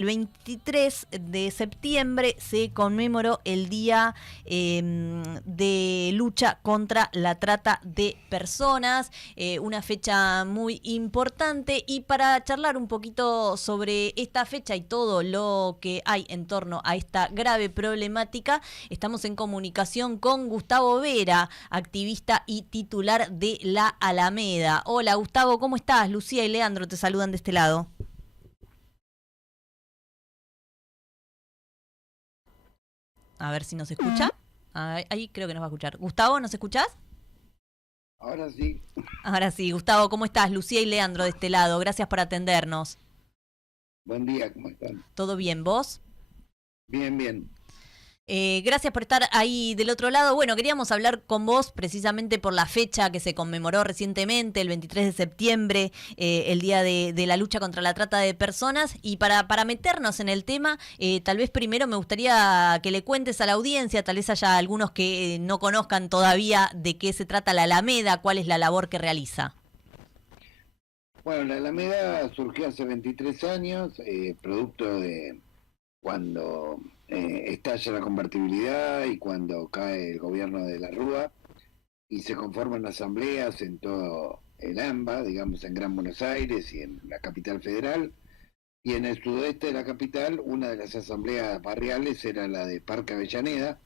El 23 de septiembre se conmemoró el Día de Lucha contra la Trata de Personas, una fecha muy importante. Y para charlar un poquito sobre esta fecha y todo lo que hay en torno a esta grave problemática, estamos en comunicación con Gustavo Vera, activista y titular de La Alameda. Hola Gustavo, ¿cómo estás? Lucía y Leandro te saludan de este lado. A ver si nos escucha. Ahí creo que nos va a escuchar. Gustavo, ¿nos escuchás? Ahora sí. Ahora sí, Gustavo, ¿cómo estás? Lucía y Leandro de este lado. Gracias por atendernos. Buen día, ¿cómo están? ¿Todo bien, vos? Bien, bien. Gracias por estar ahí del otro lado. Bueno, queríamos hablar con vos precisamente por la fecha que se conmemoró recientemente, el 23 de septiembre, el Día de la Lucha contra la Trata de Personas. Y para meternos en el tema, tal vez primero me gustaría que le cuentes a la audiencia, tal vez haya algunos que no conozcan todavía de qué se trata la Alameda, cuál es la labor que realiza. Bueno, la Alameda surgió hace 23 años, producto de cuando estalla la convertibilidad y cuando cae el gobierno de la Rúa y se conforman asambleas en todo el AMBA, digamos en Gran Buenos Aires y en la capital federal. Y en el sudoeste de la capital, una de las asambleas barriales era la de Parque Avellaneda,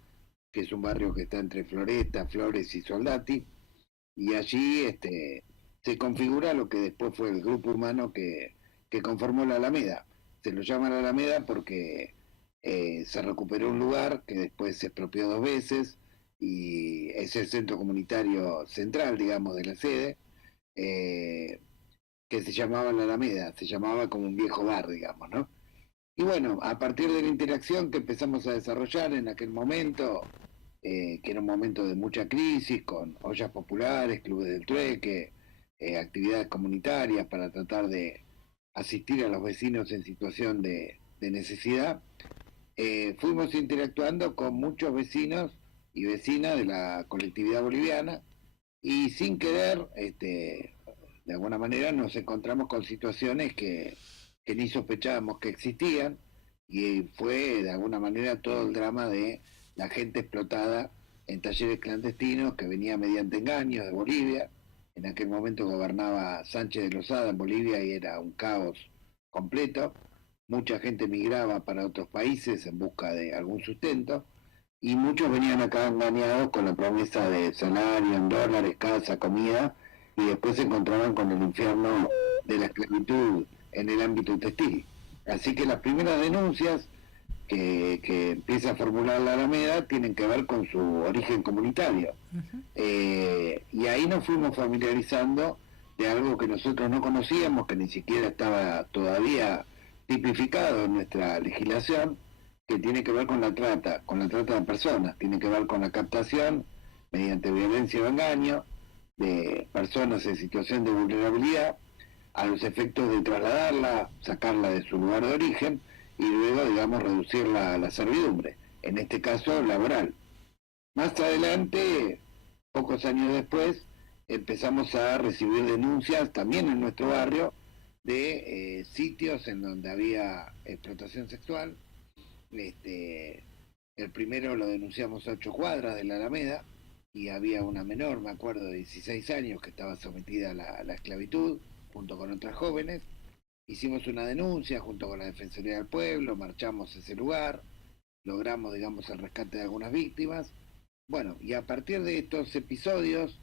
que es un barrio que está entre Floresta, Flores y Soldati, y allí se configura lo que después fue el grupo humano que conformó la Alameda. Se lo llama la Alameda porque se recuperó un lugar que después se expropió 2 veces y es el centro comunitario central, digamos, de la sede, eh, que se llamaba la Alameda, se llamaba como un viejo bar, digamos, ¿no? Y bueno, a partir de la interacción que empezamos a desarrollar en aquel momento, que era un momento de mucha crisis, con ollas populares, clubes del trueque, actividades comunitarias para tratar de asistir a los vecinos en situación de necesidad, fuimos interactuando con muchos vecinos y vecinas de la colectividad boliviana y sin querer, de alguna manera nos encontramos con situaciones que ni sospechábamos que existían y fue de alguna manera todo el drama de la gente explotada en talleres clandestinos que venía mediante engaños de Bolivia. En aquel momento gobernaba Sánchez de Lozada en Bolivia y era un caos completo. Mucha gente migraba para otros países en busca de algún sustento y muchos venían acá engañados con la promesa de salario en dólares, casa, comida, y después se encontraban con el infierno de la esclavitud en el ámbito textil. Así que las primeras denuncias que empieza a formular la Alameda tienen que ver con su origen comunitario. Y ahí nos fuimos familiarizando de algo que nosotros no conocíamos, que ni siquiera estaba todavía tipificado en nuestra legislación, que tiene que ver con la trata de personas, tiene que ver con la captación mediante violencia o engaño de personas en situación de vulnerabilidad a los efectos de trasladarla, sacarla de su lugar de origen y luego, digamos, reducirla a la servidumbre, en este caso laboral. Más adelante, pocos años después, empezamos a recibir denuncias también en nuestro barrio de sitios en donde había explotación sexual. El primero lo denunciamos a 8 cuadras de la Alameda y había una menor, me acuerdo, de 16 años que estaba sometida a la esclavitud junto con otras jóvenes. Hicimos una denuncia junto con la Defensoría del Pueblo, marchamos a ese lugar, logramos, digamos, el rescate de algunas víctimas. Bueno, y a partir de estos episodios,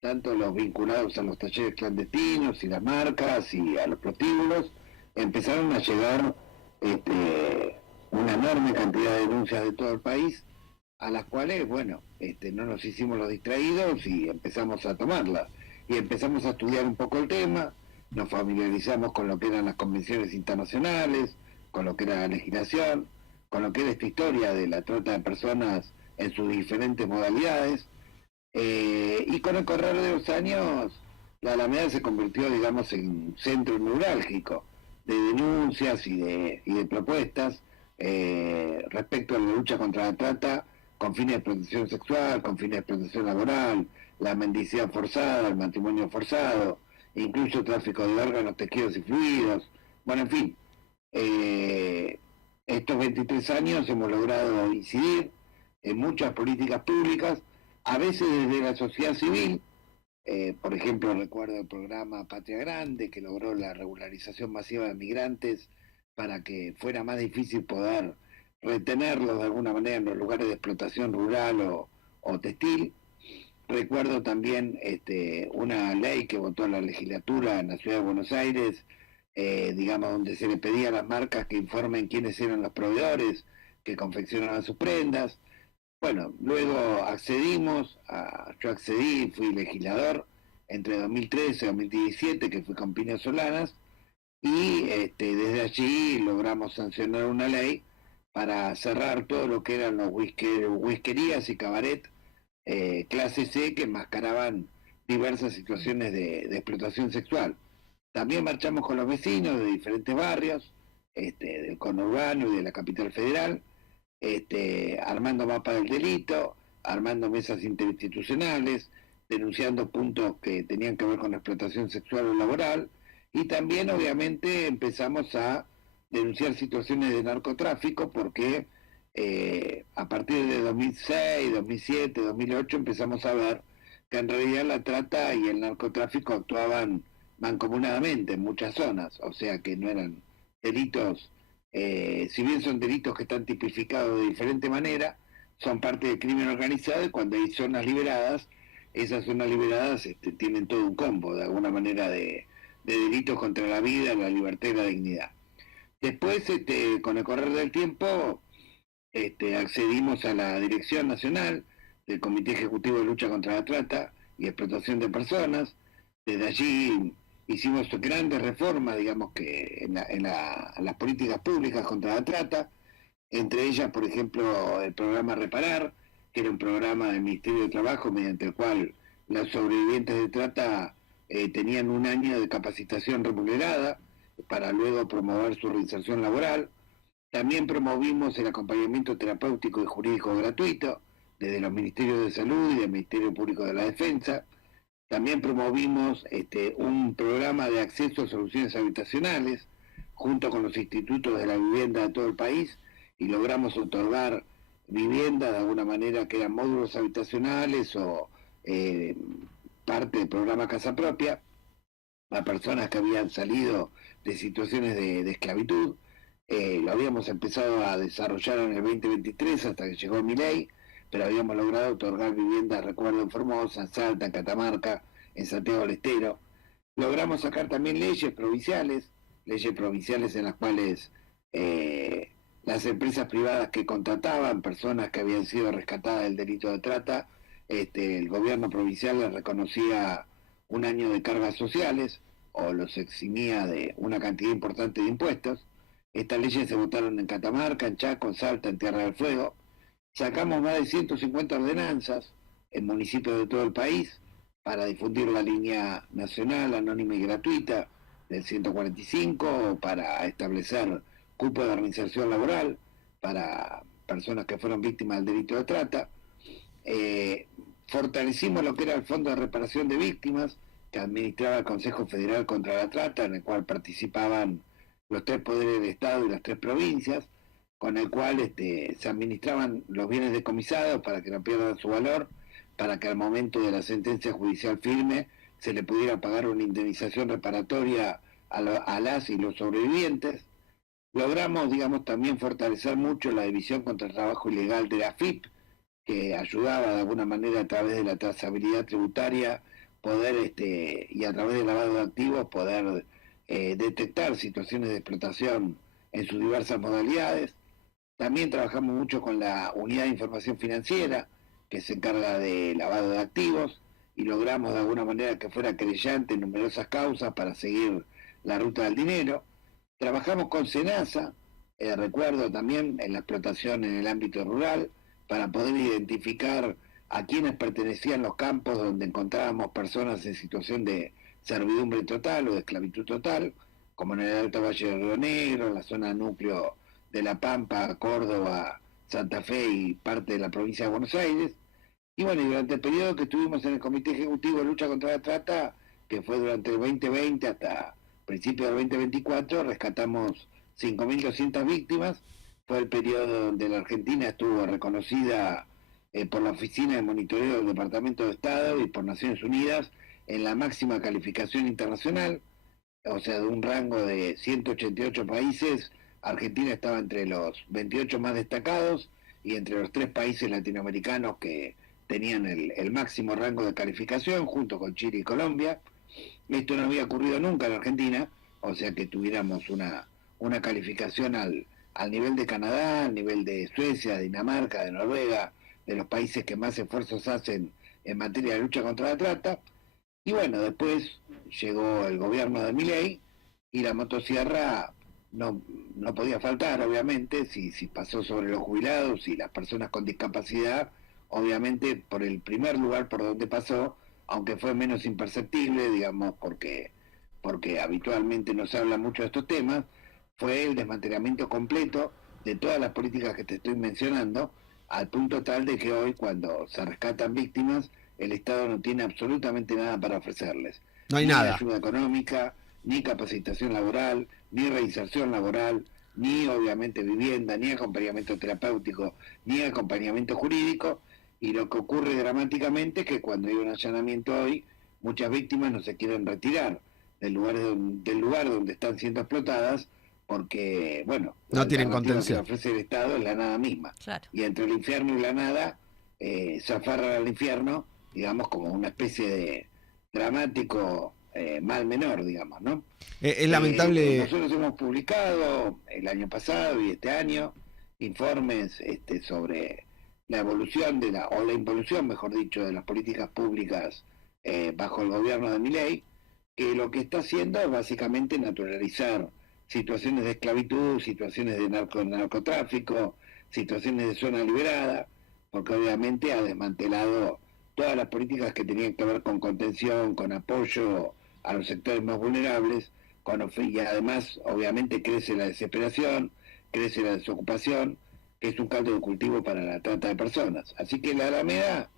tanto los vinculados a los talleres clandestinos y las marcas y a los prostíbulos, empezaron a llegar una enorme cantidad de denuncias de todo el país, a las cuales, bueno, no nos hicimos los distraídos y empezamos a tomarlas. Y empezamos a estudiar un poco el tema, nos familiarizamos con lo que eran las convenciones internacionales, con lo que era la legislación, con lo que era esta historia de la trata de personas en sus diferentes modalidades, y con el correr de los años la Alameda se convirtió, digamos, en un centro neurálgico de denuncias y de propuestas respecto a la lucha contra la trata con fines de protección sexual, con fines de protección laboral, la mendicidad forzada, el matrimonio forzado, incluso tráfico de órganos, tejidos y fluidos, bueno, en fin, Estos 23 años hemos logrado incidir en muchas políticas públicas, a veces desde la sociedad civil. Por ejemplo, recuerdo el programa Patria Grande, que logró la regularización masiva de migrantes para que fuera más difícil poder retenerlos de alguna manera en los lugares de explotación rural o textil. Recuerdo también una ley que votó la legislatura en la ciudad de Buenos Aires, digamos, donde se le pedía a las marcas que informen quiénes eran los proveedores que confeccionaban sus prendas. Bueno, luego yo accedí, fui legislador entre 2013 y 2017, que fui con Pino Solanas, y desde allí logramos sancionar una ley para cerrar todo lo que eran los whiskerías y cabaret clase C que enmascaraban diversas situaciones de explotación sexual. También marchamos con los vecinos de diferentes barrios, del conurbano y de la capital federal, armando mapas del delito, armando mesas interinstitucionales, denunciando puntos que tenían que ver con la explotación sexual o laboral, y también obviamente empezamos a denunciar situaciones de narcotráfico porque a partir de 2006, 2007, 2008 empezamos a ver que en realidad la trata y el narcotráfico actuaban mancomunadamente en muchas zonas, o sea que no eran delitos, si bien son delitos que están tipificados de diferente manera, son parte del crimen organizado, y cuando hay zonas liberadas, esas zonas liberadas tienen todo un combo, de alguna manera, de delitos contra la vida, la libertad y la dignidad. Después, con el correr del tiempo, accedimos a la Dirección Nacional del Comité Ejecutivo de Lucha contra la Trata y Explotación de Personas. Desde allí hicimos grandes reformas, digamos, que en las políticas públicas contra la trata, entre ellas, por ejemplo, el programa Reparar, que era un programa del Ministerio de Trabajo mediante el cual los sobrevivientes de trata tenían un año de capacitación remunerada para luego promover su reinserción laboral. También promovimos el acompañamiento terapéutico y jurídico gratuito desde los Ministerios de Salud y del Ministerio Público de la Defensa. También promovimos un programa de acceso a soluciones habitacionales junto con los institutos de la vivienda de todo el país, y logramos otorgar viviendas de alguna manera que eran módulos habitacionales o parte del programa Casa Propia a personas que habían salido de situaciones de esclavitud. Lo habíamos empezado a desarrollar en el 2023 hasta que llegó Milei, pero habíamos logrado otorgar viviendas, recuerdo, en Formosa, en Salta, en Catamarca, en Santiago del Estero. Logramos sacar también leyes provinciales en las cuales las empresas privadas que contrataban personas que habían sido rescatadas del delito de trata, el gobierno provincial les reconocía un año de cargas sociales o los eximía de una cantidad importante de impuestos. Estas leyes se votaron en Catamarca, en Chaco, en Salta, en Tierra del Fuego. Sacamos más de 150 ordenanzas en municipios de todo el país para difundir la línea nacional anónima y gratuita del 145, para establecer cupos de reinserción laboral para personas que fueron víctimas del delito de trata. Fortalecimos lo que era el Fondo de Reparación de Víctimas que administraba el Consejo Federal contra la Trata, en el cual participaban los 3 poderes del Estado y las 3 provincias, con el cual se administraban los bienes decomisados para que no pierdan su valor, para que al momento de la sentencia judicial firme se le pudiera pagar una indemnización reparatoria a las y los sobrevivientes. Logramos, digamos, también fortalecer mucho la División contra el Trabajo Ilegal de la AFIP, que ayudaba de alguna manera a través de la trazabilidad tributaria poder, y a través del lavado de activos, poder detectar situaciones de explotación en sus diversas modalidades. También trabajamos mucho con la Unidad de Información Financiera, que se encarga de lavado de activos, y logramos de alguna manera que fuera querellante en numerosas causas para seguir la ruta del dinero. Trabajamos con SENASA, recuerdo también en la explotación en el ámbito rural, para poder identificar a quienes pertenecían los campos donde encontrábamos personas en situación de servidumbre total o de esclavitud total, como en el Alto Valle del Río Negro, en la zona núcleo de La Pampa, Córdoba, Santa Fe y parte de la provincia de Buenos Aires. Y bueno, y durante el periodo que estuvimos en el Comité Ejecutivo de Lucha contra la Trata, que fue durante el 2020 hasta principios del 2024, rescatamos 5.200 víctimas. Fue el periodo donde la Argentina estuvo reconocida por la Oficina de Monitoreo del Departamento de Estado y por Naciones Unidas en la máxima calificación internacional, o sea, de un rango de 188 países. Argentina estaba entre los 28 más destacados y entre los 3 países latinoamericanos que tenían el máximo rango de calificación, junto con Chile y Colombia. Esto no había ocurrido nunca en Argentina, o sea que tuviéramos una calificación al nivel de Canadá, al nivel de Suecia, de Dinamarca, de Noruega, de los países que más esfuerzos hacen en materia de lucha contra la trata. Y bueno, después llegó el gobierno de Milei y la motosierra no podía faltar, obviamente, si pasó sobre los jubilados y las personas con discapacidad, obviamente por el primer lugar por donde pasó, aunque fue menos imperceptible, digamos, porque habitualmente no se habla mucho de estos temas, fue el desmantelamiento completo de todas las políticas que te estoy mencionando, al punto tal de que hoy, cuando se rescatan víctimas, el Estado no tiene absolutamente nada para ofrecerles. No hay Ni nada. ayuda económica, ni capacitación laboral, ni reinserción laboral, ni obviamente vivienda, ni acompañamiento terapéutico, ni acompañamiento jurídico. Y lo que ocurre dramáticamente es que cuando hay un allanamiento hoy, muchas víctimas no se quieren retirar del lugar donde están siendo explotadas, porque, bueno, No tienen alternativa contención. que ofrece el Estado es la nada misma. Claro. Y entre el infierno y la nada, se aferran al infierno, digamos, como una especie de dramático mal menor, digamos, ¿no? Es lamentable. Nosotros hemos publicado el año pasado y este año informes sobre la evolución o la involución, mejor dicho, de las políticas públicas bajo el gobierno de Milei, que lo que está haciendo es básicamente naturalizar situaciones de esclavitud, situaciones de narcotráfico, situaciones de zona liberada, porque obviamente ha desmantelado todas las políticas que tenían que ver con contención, con apoyo a los sectores más vulnerables, y además obviamente crece la desesperación, crece la desocupación, que es un caldo de cultivo para la trata de personas. Así que la Alameda,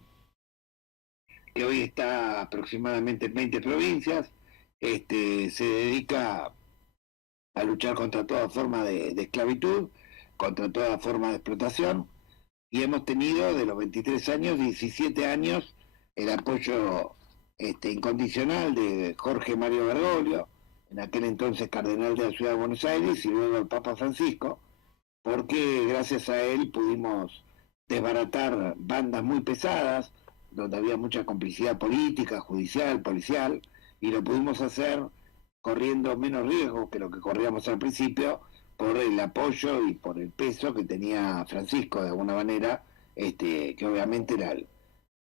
que hoy está aproximadamente en 20 provincias, se dedica a luchar contra toda forma de esclavitud, contra toda forma de explotación, y hemos tenido de los 23 años, 17 años, el apoyo incondicional de Jorge Mario Bergoglio, en aquel entonces cardenal de la Ciudad de Buenos Aires, y luego el Papa Francisco, porque gracias a él pudimos desbaratar bandas muy pesadas, donde había mucha complicidad política, judicial, policial, y lo pudimos hacer corriendo menos riesgo que lo que corríamos al principio, por el apoyo y por el peso que tenía Francisco, de alguna manera, que obviamente era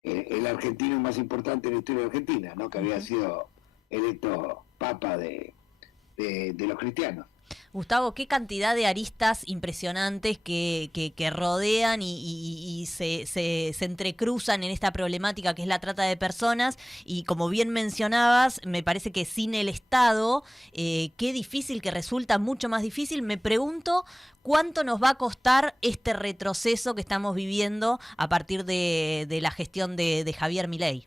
el argentino más importante en la historia de Argentina, ¿no? Que había sido electo papa de los cristianos. Gustavo, qué cantidad de aristas impresionantes que rodean y se entrecruzan en esta problemática que es la trata de personas. Y como bien mencionabas, me parece que sin el Estado, qué difícil, que resulta mucho más difícil. Me pregunto cuánto nos va a costar este retroceso que estamos viviendo a partir de la gestión de Javier Milei.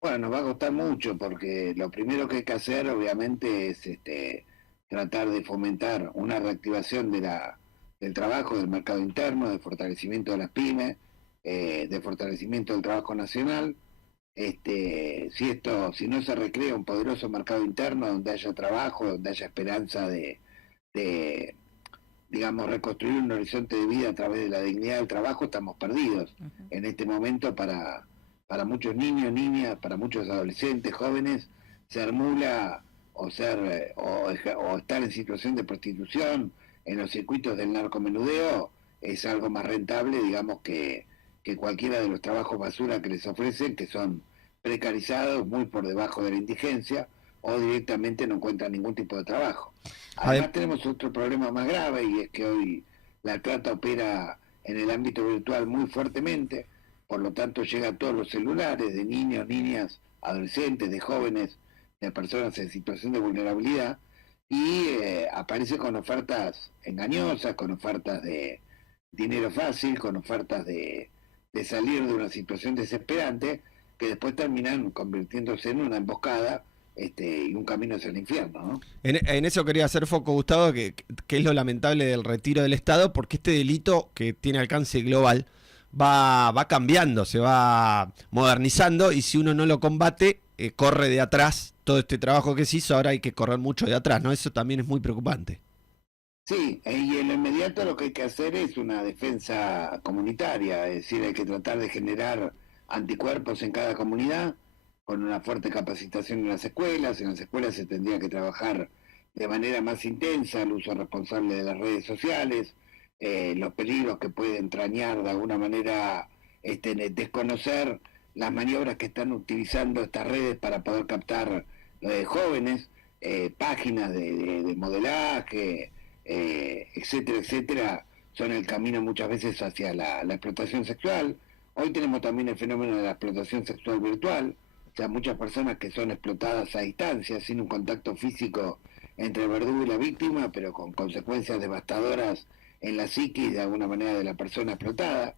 Bueno, nos va a costar mucho, porque lo primero que hay que hacer, obviamente, es tratar de fomentar una reactivación del trabajo, del mercado interno, de fortalecimiento de las pymes, de fortalecimiento del trabajo nacional. Si no se recrea un poderoso mercado interno donde haya trabajo, donde haya esperanza de digamos, reconstruir un horizonte de vida a través de la dignidad del trabajo, estamos perdidos. Uh-huh. En este momento, para muchos niños, niñas, para muchos adolescentes, jóvenes, ser mula o estar en situación de prostitución en los circuitos del narcomenudeo es algo más rentable, digamos, que cualquiera de los trabajos basura que les ofrecen, que son precarizados, muy por debajo de la indigencia, o directamente no encuentran ningún tipo de trabajo. Además tenemos otro problema más grave, y es que hoy la trata opera en el ámbito virtual muy fuertemente, por lo tanto llega a todos los celulares de niños, niñas, adolescentes, de jóvenes, de personas en situación de vulnerabilidad, y aparece con ofertas engañosas, con ofertas de dinero fácil, con ofertas de salir de una situación desesperante, que después terminan convirtiéndose en una emboscada y un camino hacia el infierno, ¿no? En eso quería hacer foco, Gustavo, que es lo lamentable del retiro del Estado, porque este delito que tiene alcance global va cambiando, se va modernizando, y si uno no lo combate, corre de atrás todo este trabajo que se hizo, ahora hay que correr mucho de atrás, ¿no? Eso también es muy preocupante. Sí, y en lo inmediato lo que hay que hacer es una defensa comunitaria, es decir, hay que tratar de generar anticuerpos en cada comunidad, con una fuerte capacitación en las escuelas se tendría que trabajar de manera más intensa el uso responsable de las redes sociales, los peligros que puede entrañar de alguna manera desconocer las maniobras que están utilizando estas redes para poder captar jóvenes, páginas de modelaje, etcétera, etcétera, son el camino muchas veces hacia la explotación sexual. Hoy tenemos también el fenómeno de la explotación sexual virtual, o sea, muchas personas que son explotadas a distancia, sin un contacto físico entre el verdugo y la víctima, pero con consecuencias devastadoras en la psiquis de alguna manera de la persona explotada,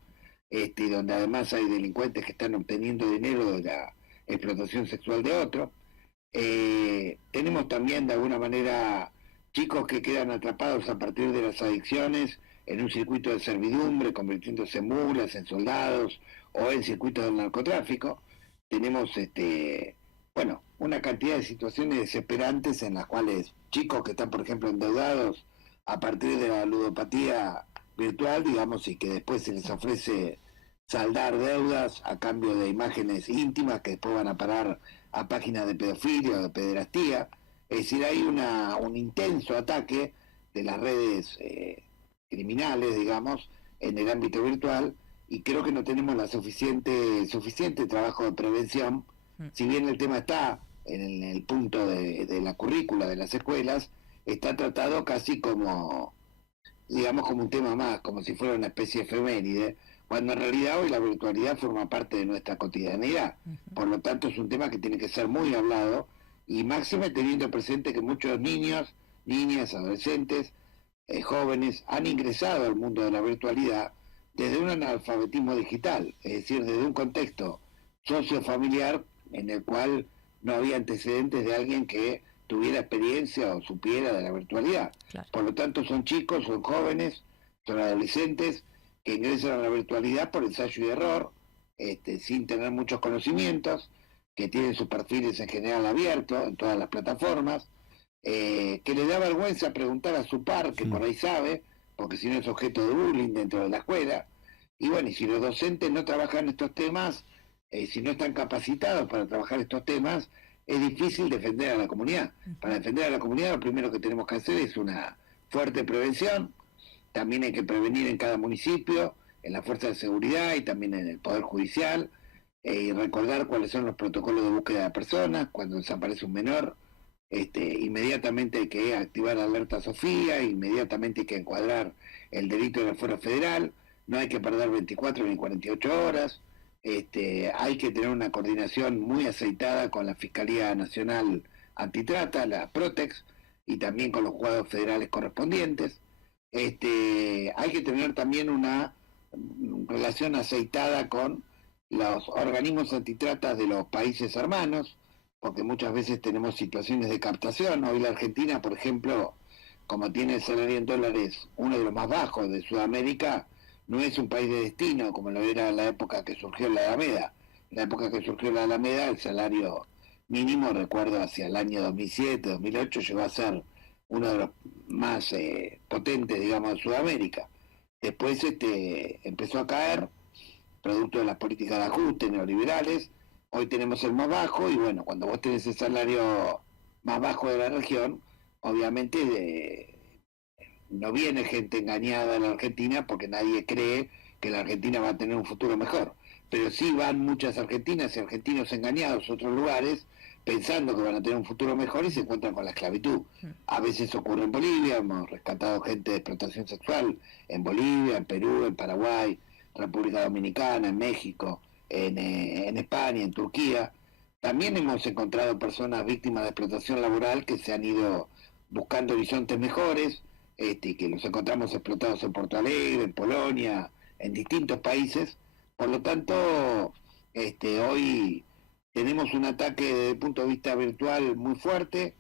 y donde además hay delincuentes que están obteniendo dinero de la explotación sexual de otro. Tenemos también de alguna manera chicos que quedan atrapados a partir de las adicciones en un circuito de servidumbre, convirtiéndose en mulas, en soldados o en circuitos del narcotráfico. Tenemos bueno, una cantidad de situaciones desesperantes en las cuales chicos que están, por ejemplo, endeudados a partir de la ludopatía virtual, digamos, y que después se les ofrece saldar deudas a cambio de imágenes íntimas que después van a parar a páginas de pedofilia o de pederastía. Es decir, hay un intenso ataque de las redes criminales, digamos, en el ámbito virtual, y creo que no tenemos la suficiente trabajo de prevención. Si bien el tema está en el punto de la currícula de las escuelas, está tratado casi como, digamos, como un tema más, como si fuera una especie de efeméride, cuando en realidad hoy la virtualidad forma parte de nuestra cotidianidad. Por lo tanto, es un tema que tiene que ser muy hablado, y máxime teniendo presente que muchos niños, niñas, adolescentes, jóvenes han ingresado al mundo de la virtualidad desde un analfabetismo digital, es decir, desde un contexto sociofamiliar en el cual no había antecedentes de alguien que tuviera experiencia o supiera de la virtualidad. Claro. Por lo tanto, son chicos, son jóvenes, son adolescentes que ingresan a la virtualidad por ensayo y error, sin tener muchos conocimientos, que tienen sus perfiles en general abiertos en todas las plataformas, que les da vergüenza preguntar a su par, que por ahí sabe, porque si no es objeto de bullying dentro de la escuela. Y bueno, y si los docentes no trabajan estos temas, si no están capacitados para trabajar estos temas, es difícil defender a la comunidad. Para defender a la comunidad lo primero que tenemos que hacer es una fuerte prevención. También hay que prevenir en cada municipio, en la fuerza de seguridad y también en el Poder Judicial, y recordar cuáles son los protocolos de búsqueda de personas cuando desaparece un menor. Inmediatamente hay que activar la alerta Sofía, inmediatamente hay que encuadrar el delito en el fuero federal, no hay que perder 24 ni 48 horas, hay que tener una coordinación muy aceitada con la Fiscalía Nacional Antitrata, la Protex, y también con los juzgados federales correspondientes. Hay que tener también una relación aceitada con los organismos antitratas de los países hermanos, porque muchas veces tenemos situaciones de captación. Hoy la Argentina, por ejemplo, como tiene el salario en dólares uno de los más bajos de Sudamérica, no es un país de destino como lo era en la época que surgió la Alameda. En la época que surgió la Alameda, el salario mínimo, recuerdo, hacia el año 2007, 2008, llegó a ser uno de los más potentes, digamos, de Sudamérica. Después empezó a caer, producto de las políticas de ajuste neoliberales. Hoy tenemos el más bajo, y bueno, cuando vos tenés el salario más bajo de la región, obviamente no viene gente engañada a la Argentina porque nadie cree que la Argentina va a tener un futuro mejor. Pero sí van muchas argentinas y argentinos engañados a otros lugares pensando que van a tener un futuro mejor y se encuentran con la esclavitud. A veces ocurre en Bolivia, hemos rescatado gente de explotación sexual en Bolivia, en Perú, en Paraguay, República Dominicana, en México, en España, en Turquía. También hemos encontrado personas víctimas de explotación laboral que se han ido buscando horizontes mejores, que los encontramos explotados en Porto Alegre, en Polonia, en distintos países. Por lo tanto, hoy tenemos un ataque desde el punto de vista virtual muy fuerte,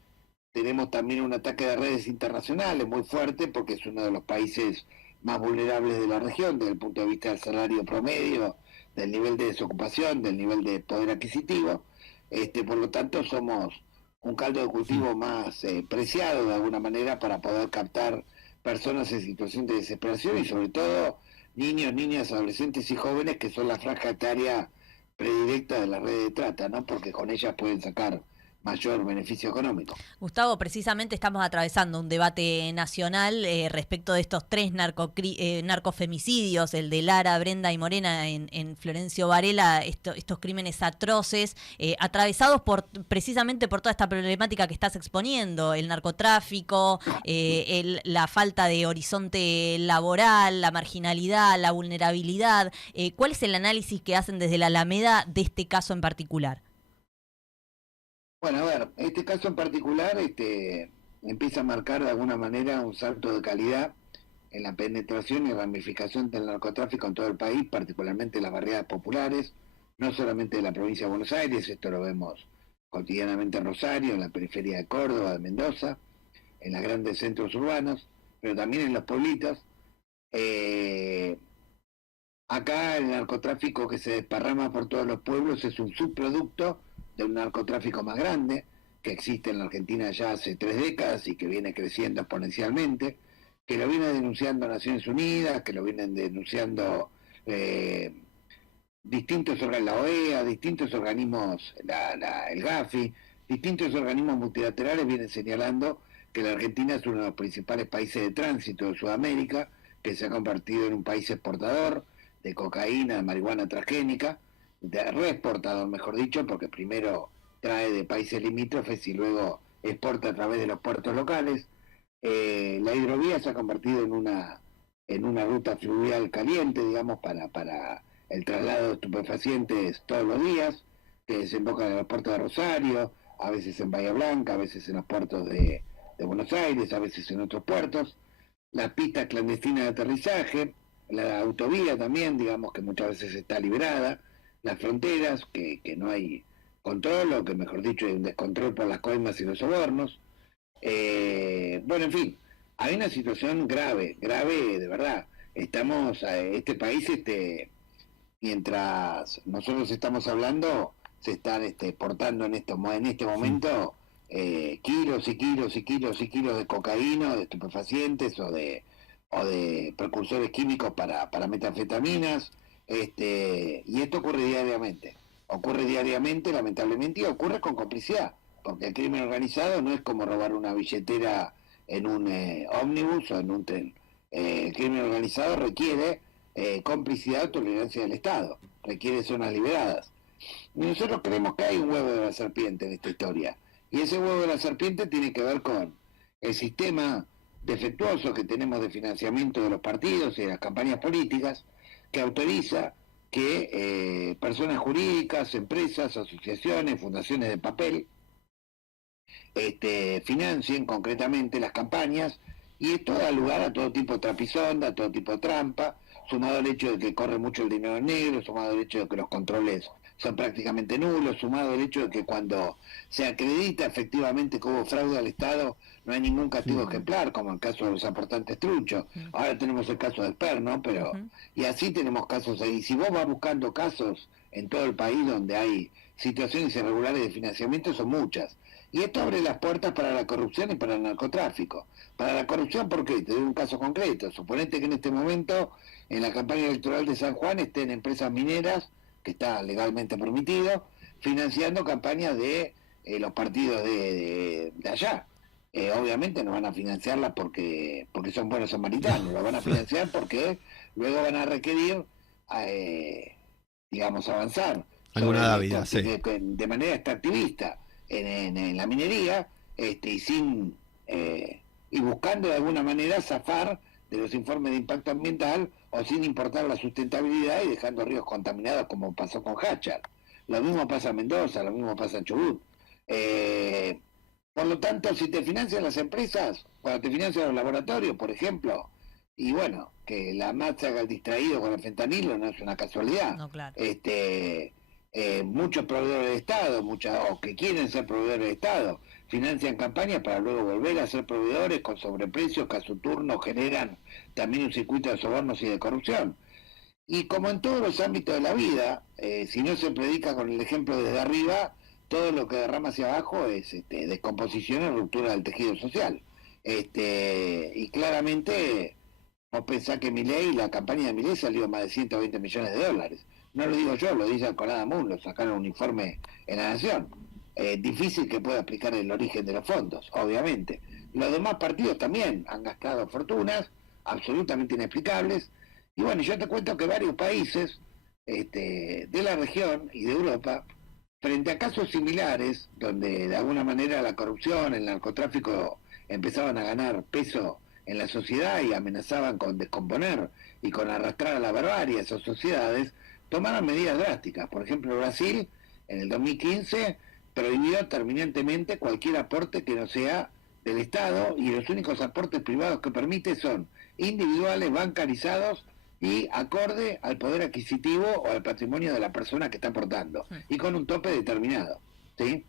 tenemos también un ataque de redes internacionales muy fuerte, porque es uno de los países más vulnerables de la región desde el punto de vista del salario promedio, del nivel de desocupación, del nivel de poder adquisitivo. Por lo tanto, somos un caldo de cultivo más preciado de alguna manera para poder captar personas en situación de desesperación y sobre todo niños, niñas, adolescentes y jóvenes que son la franja etaria predilecta de la red de trata, ¿no? Porque con ellas pueden sacar mayor beneficio económico. Gustavo, precisamente estamos atravesando un debate nacional respecto de estos 3 narcofemicidios, el de Lara, Brenda y Morena en Florencio Varela, estos crímenes atroces, atravesados precisamente por toda esta problemática que estás exponiendo, el narcotráfico, la falta de horizonte laboral, la marginalidad, la vulnerabilidad. ¿Cuál es el análisis que hacen desde la Alameda de este caso en particular? Bueno, a ver, este caso en particular empieza a marcar de alguna manera un salto de calidad en la penetración y ramificación del narcotráfico en todo el país, particularmente en las barriadas populares, no solamente de la provincia de Buenos Aires, esto lo vemos cotidianamente en Rosario, en la periferia de Córdoba, de Mendoza, en los grandes centros urbanos, pero también en los pueblitos. Acá el narcotráfico que se desparrama por todos los pueblos es un subproducto de un narcotráfico más grande, que existe en la Argentina ya hace 3 décadas y que viene creciendo exponencialmente, que lo viene denunciando Naciones Unidas, que lo vienen denunciando distintos organismos, la OEA, distintos organismos, el GAFI, distintos organismos multilaterales vienen señalando que la Argentina es uno de los principales países de tránsito de Sudamérica, que se ha convertido en un país exportador de cocaína, de marihuana transgénica, de reexportador, mejor dicho, porque primero trae de países limítrofes y luego exporta a través de los puertos locales. La hidrovía se ha convertido en una ruta fluvial caliente, digamos, para el traslado de estupefacientes todos los días, que desembocan en los puertos de Rosario, a veces en Bahía Blanca, a veces en los puertos de Buenos Aires, a veces en otros puertos. Las pistas clandestinas de aterrizaje, la autovía también, digamos que muchas veces está liberada, las fronteras, que no hay control, o que mejor dicho hay un descontrol por las coimas y los sobornos. Bueno, en fin, hay una situación grave de verdad. Este país, mientras nosotros estamos hablando, se están portando en este momento kilos y kilos y kilos y kilos de cocaína, de estupefacientes o de precursores químicos para metanfetaminas, y esto ocurre diariamente lamentablemente, y ocurre con complicidad, porque el crimen organizado no es como robar una billetera en un ómnibus o en un tren. El crimen organizado requiere complicidad o tolerancia del Estado, requiere zonas liberadas. Y nosotros creemos que hay un huevo de la serpiente en esta historia, y ese huevo de la serpiente tiene que ver con el sistema defectuoso que tenemos de financiamiento de los partidos y de las campañas políticas, que autoriza que personas jurídicas, empresas, asociaciones, fundaciones de papel, financien concretamente las campañas, y esto da lugar a todo tipo de trapisonda, a todo tipo de trampa, sumado al hecho de que corre mucho el dinero negro, sumado al hecho de que los controles son prácticamente nulos, sumado al hecho de que cuando se acredita efectivamente que hubo fraude al Estado, no hay ningún castigo ejemplar, como el caso de los aportantes truchos. Ahora tenemos el caso del PER, ¿no? Pero, y así tenemos casos ahí. Si vos vas buscando casos en todo el país donde hay situaciones irregulares de financiamiento, son muchas. Y esto abre las puertas para la corrupción y para el narcotráfico. Para la corrupción, ¿por qué? Te doy un caso concreto. Suponete que en este momento, en la campaña electoral de San Juan, estén empresas mineras, que está legalmente permitido, financiando campañas de los partidos de allá. Obviamente no van a financiarlas porque son buenos samaritanos, lo van a financiar porque luego van a requerir, digamos, avanzar alguna dávida, sí, de manera extractivista en la minería, y buscando de alguna manera zafar de los informes de impacto ambiental, o sin importar la sustentabilidad y dejando ríos contaminados, como pasó con Hachar. Lo mismo pasa en Mendoza, lo mismo pasa en Chubut. Por lo tanto, si te financian las empresas, cuando te financian los laboratorios, por ejemplo, y bueno, que la MAT se haga el distraído con el fentanilo no es una casualidad. No, claro. muchos proveedores de Estado, o que quieren ser proveedores de Estado, financian campañas para luego volver a ser proveedores con sobreprecios que a su turno generan también un circuito de sobornos y de corrupción. Y como en todos los ámbitos de la vida, si no se predica con el ejemplo desde arriba, todo lo que derrama hacia abajo es descomposición y ruptura del tejido social. Y claramente, vos pensás que la campaña de Milei salió más de 120 millones de dólares. No lo digo yo, lo dice Alcolada Moon, lo sacaron un informe en La Nación. Difícil que pueda explicar el origen de los fondos, obviamente. Los demás partidos también han gastado fortunas absolutamente inexplicables. Y bueno, yo te cuento que varios países de la región y de Europa, frente a casos similares, donde de alguna manera la corrupción, el narcotráfico empezaban a ganar peso en la sociedad y amenazaban con descomponer y con arrastrar a la barbarie a esas sociedades, tomaron medidas drásticas. Por ejemplo, Brasil, en el 2015, prohibió terminantemente cualquier aporte que no sea del Estado, y los únicos aportes privados que permite son individuales, bancarizados y acorde al poder adquisitivo o al patrimonio de la persona que está aportando, y con un tope determinado, ¿sí?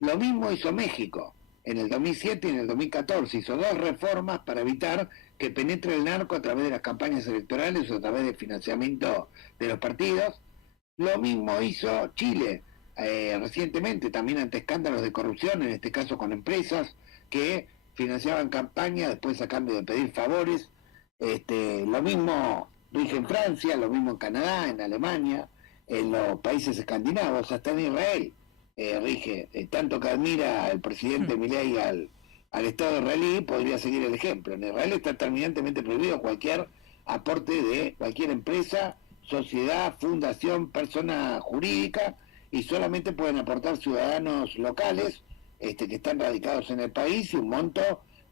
Lo mismo hizo México. En el 2007 y en el 2014 hizo 2 reformas para evitar que penetre el narco a través de las campañas electorales o a través del financiamiento de los partidos. Lo mismo hizo Chile recientemente, también ante escándalos de corrupción, en este caso con empresas que financiaban campañas después a cambio de pedir favores. Lo mismo rige en Francia, lo mismo en Canadá, en Alemania, en los países escandinavos, hasta en Israel rige. Tanto que admira el presidente Milei al Estado israelí, podría seguir el ejemplo. En Israel está terminantemente prohibido cualquier aporte de cualquier empresa, sociedad, fundación, persona jurídica, y solamente pueden aportar ciudadanos locales que están radicados en el país, y un monto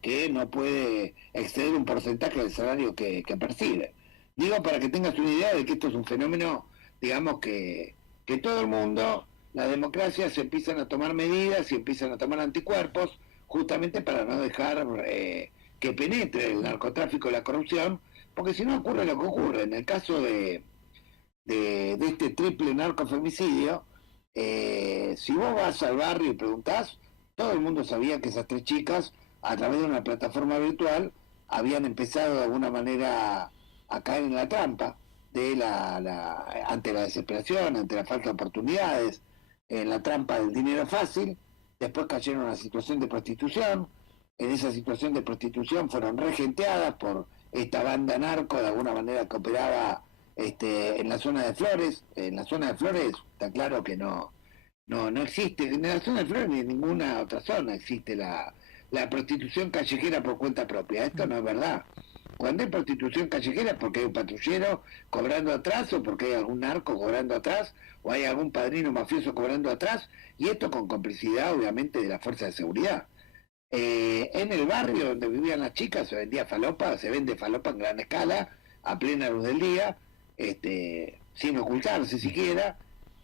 que no puede exceder un porcentaje del salario que percibe. Digo, para que tengas una idea de que esto es un fenómeno, digamos, que todo el mundo, la democracia, se empiezan a tomar medidas y empiezan a tomar anticuerpos, justamente para no dejar que penetre el narcotráfico y la corrupción, porque si no ocurre lo que ocurre. En el caso de este triple narcofemicidio, si vos vas al barrio y preguntás, todo el mundo sabía que esas 3 chicas, a través de una plataforma virtual, habían empezado de alguna manera a caer en la trampa de ante la desesperación, ante la falta de oportunidades, en la trampa del dinero fácil. Después cayeron en una situación de prostitución. En esa situación de prostitución fueron regenteadas por esta banda narco, de alguna manera, que operaba en la zona de Flores. En la zona de Flores está claro que no existe, en la zona de Flores ni en ninguna otra zona existe la prostitución callejera por cuenta propia. Esto no es verdad. Cuando hay prostitución callejera es porque hay un patrullero cobrando atrás, o porque hay algún narco cobrando atrás, o hay algún padrino mafioso cobrando atrás, y esto con complicidad, obviamente, de la fuerza de seguridad. En el barrio donde vivían las chicas se vendía falopa, se vende falopa en gran escala, a plena luz del día, sin ocultarse siquiera.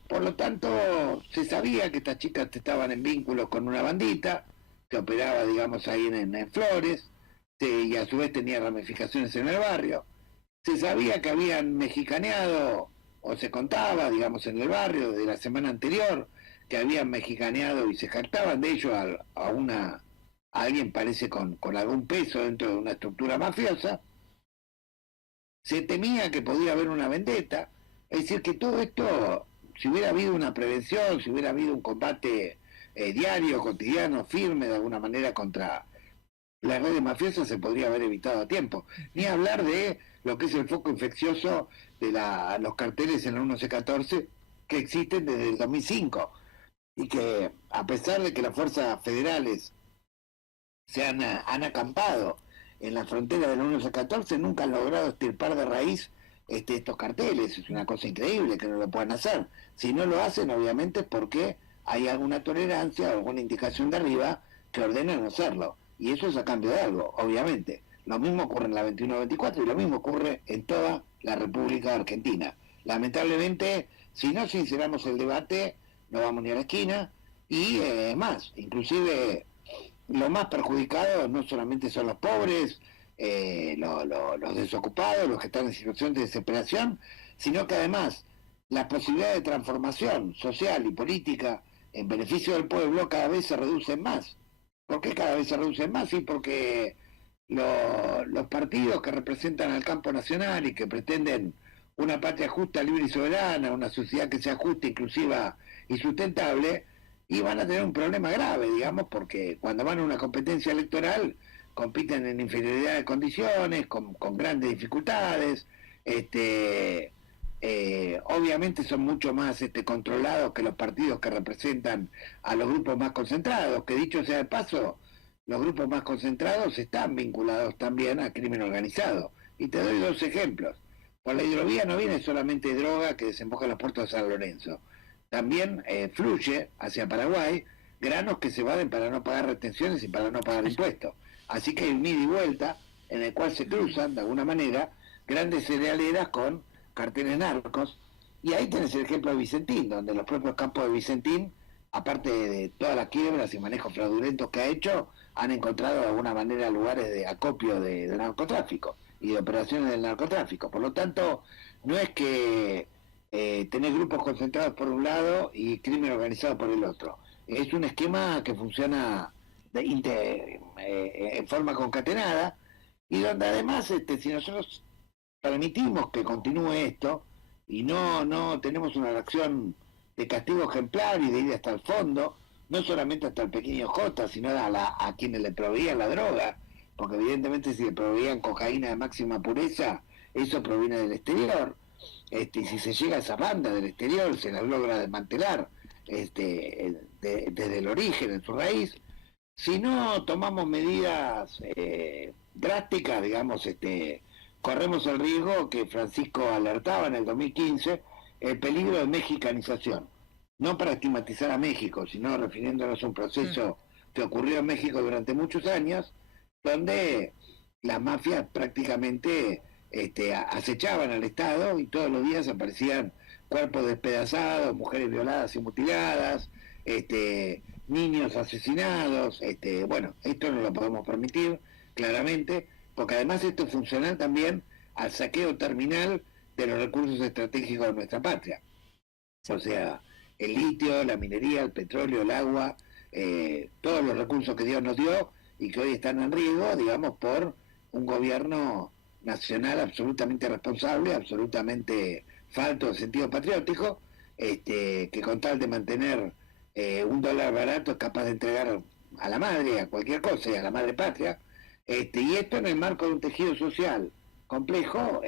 Por lo tanto, se sabía que estas chicas estaban en vínculos con una bandita que operaba, digamos, ahí en Flores, y a su vez tenía ramificaciones en el barrio. Se sabía que habían mexicaneado, o se contaba, digamos, en el barrio de la semana anterior, que habían mexicaneado y se jactaban de ello a alguien, parece, con algún peso dentro de una estructura mafiosa. Se temía que podía haber una vendetta. Es decir, que todo esto, si hubiera habido una prevención, si hubiera habido un combate diario, cotidiano, firme de alguna manera contra las redes mafiosas, se podría haber evitado a tiempo. Ni hablar de lo que es el foco infeccioso de los carteles en la 1114 que existen desde el 2005, y que, a pesar de que las fuerzas federales han acampado en la frontera de la 1114, nunca han logrado extirpar de raíz estos carteles. Es una cosa increíble que no lo puedan hacer. Si no lo hacen, obviamente es porque hay alguna tolerancia o alguna indicación de arriba que ordena no hacerlo. Y eso es a cambio de algo, obviamente. Lo mismo ocurre en la 21-24 y lo mismo ocurre en toda la República Argentina. Lamentablemente, si no sinceramos el debate, no vamos ni a la esquina. Y más, inclusive los más perjudicados no solamente son los pobres, los desocupados, los que están en situación de desesperación, sino que además las posibilidades de transformación social y política en beneficio del pueblo cada vez se reducen más. ¿Por qué cada vez se reducen más? Sí, porque los partidos que representan al campo nacional y que pretenden una patria justa, libre y soberana, una sociedad que sea justa, inclusiva y sustentable, y van a tener un problema grave, digamos, porque cuando van a una competencia electoral compiten en inferioridad de condiciones, con grandes dificultades, obviamente son mucho más controlados que los partidos que representan a los grupos más concentrados, que dicho sea de paso, los grupos más concentrados están vinculados también al crimen organizado. Y te doy 2 ejemplos. Por la hidrovía no viene solamente droga que desemboca en los puertos de San Lorenzo. También fluye hacia Paraguay granos que se vaden para no pagar retenciones y para no pagar impuestos. Así que hay un ida y vuelta en el cual se cruzan, de alguna manera, grandes cerealeras con carteles narcos. Y ahí tenés el ejemplo de Vicentín, donde los propios campos de Vicentín, aparte de todas las quiebras y manejos fraudulentos que ha hecho, han encontrado de alguna manera lugares de acopio de narcotráfico y de operaciones del narcotráfico. Por lo tanto, no es que tener grupos concentrados por un lado y crimen organizado por el otro. Es un esquema que funciona en forma concatenada y donde además si nosotros permitimos que continúe esto y no tenemos una reacción de castigo ejemplar y de ir hasta el fondo, no solamente hasta el pequeño J, sino a quienes le proveían la droga, porque evidentemente si le proveían cocaína de máxima pureza, eso proviene del exterior. Y si se llega a esa banda del exterior, se la logra desmantelar desde el origen, en su raíz. Si no tomamos medidas drásticas, digamos, corremos el riesgo que Francisco alertaba en el 2015, el peligro de mexicanización. No para estigmatizar a México, sino refiriéndonos a un proceso que ocurrió en México durante muchos años, donde las mafias prácticamente acechaban al Estado y todos los días aparecían cuerpos despedazados, mujeres violadas y mutiladas, niños asesinados. Bueno, esto no lo podemos permitir, claramente, porque además esto es funcional también al saqueo terminal de los recursos estratégicos de nuestra patria. O sea, el litio, la minería, el petróleo, el agua, todos los recursos que Dios nos dio y que hoy están en riesgo, digamos, por un gobierno nacional absolutamente responsable, absolutamente falto de sentido patriótico, que con tal de mantener $1 barato es capaz de entregar a la madre, a cualquier cosa, y a la madre patria, y esto en el marco de un tejido social complejo,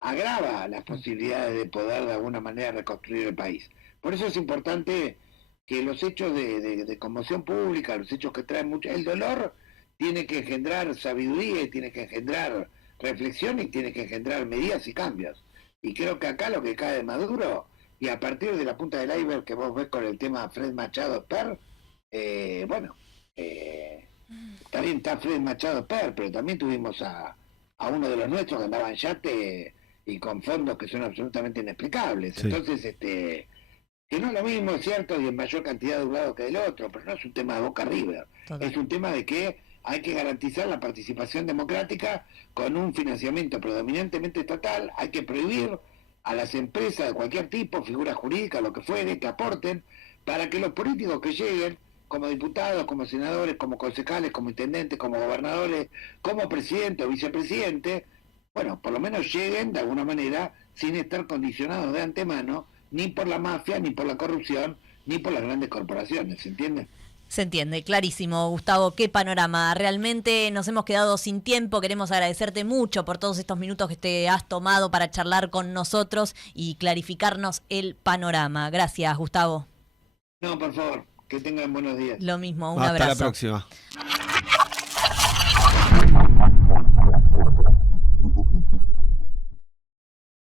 agrava las posibilidades de poder de alguna manera reconstruir el país. Por eso es importante que los hechos de conmoción pública, los hechos que traen mucho, el dolor tiene que engendrar sabiduría y tiene que engendrar reflexión y tiene que engendrar medidas y cambios. Y creo que acá lo que cae de Maduro, y a partir de la punta del iceberg que vos ves con el tema Fred Machado Esper, está bien, está Fred Machado Esper, pero también tuvimos a uno de los nuestros que andaba en yate y con fondos que son absolutamente inexplicables. Sí. Entonces, que no es lo mismo, es cierto, y en mayor cantidad de un lado que del otro, pero no es un tema de Boca River. Total. Es un tema de que hay que garantizar la participación democrática con un financiamiento predominantemente estatal, hay que prohibir a las empresas de cualquier tipo, figuras jurídicas, lo que fuere, que aporten, para que los políticos que lleguen, como diputados, como senadores, como concejales, como intendentes, como gobernadores, como presidente o vicepresidente, bueno, por lo menos lleguen de alguna manera sin estar condicionados de antemano ni por la mafia, ni por la corrupción, ni por las grandes corporaciones, ¿se entiende? Se entiende, clarísimo, Gustavo, qué panorama. Realmente nos hemos quedado sin tiempo, queremos agradecerte mucho por todos estos minutos que te has tomado para charlar con nosotros y clarificarnos el panorama. Gracias, Gustavo. No, por favor, que tengan buenos días. Lo mismo, un abrazo. Hasta la próxima.